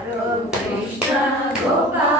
Krishna Gopal.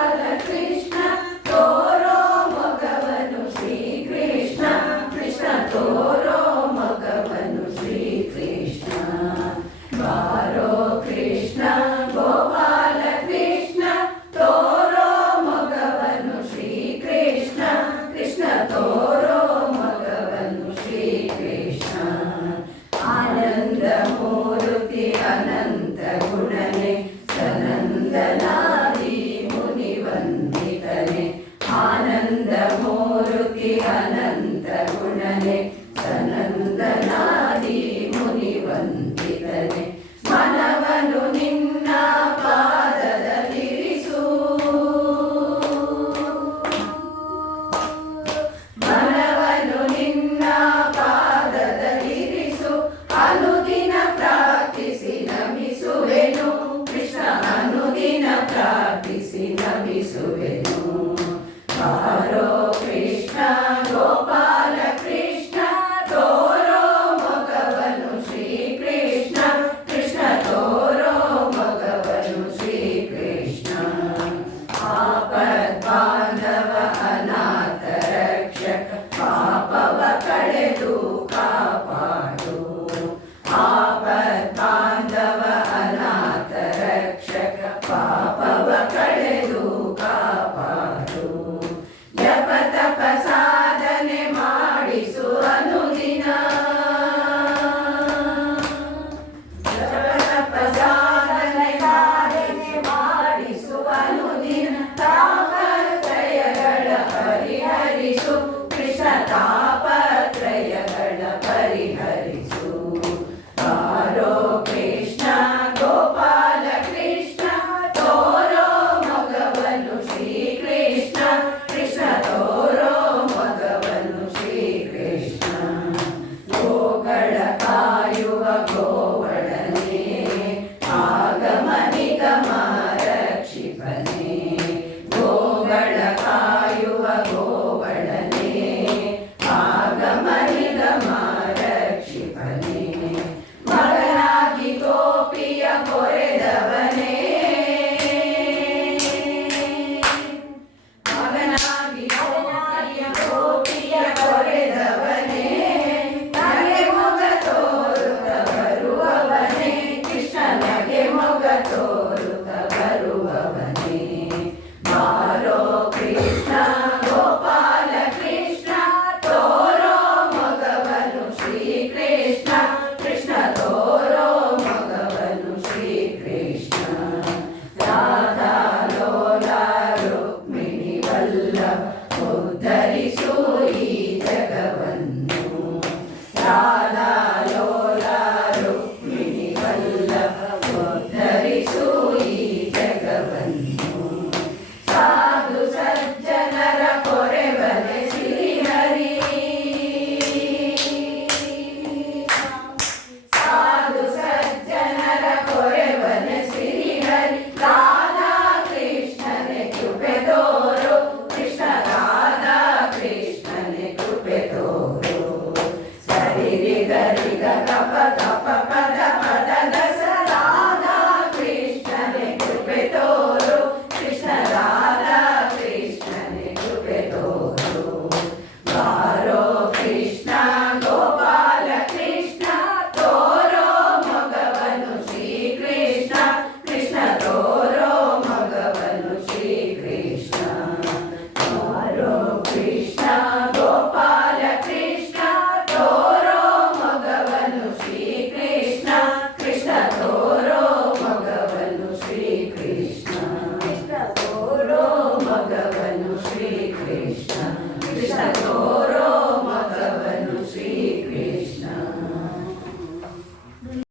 அல்ல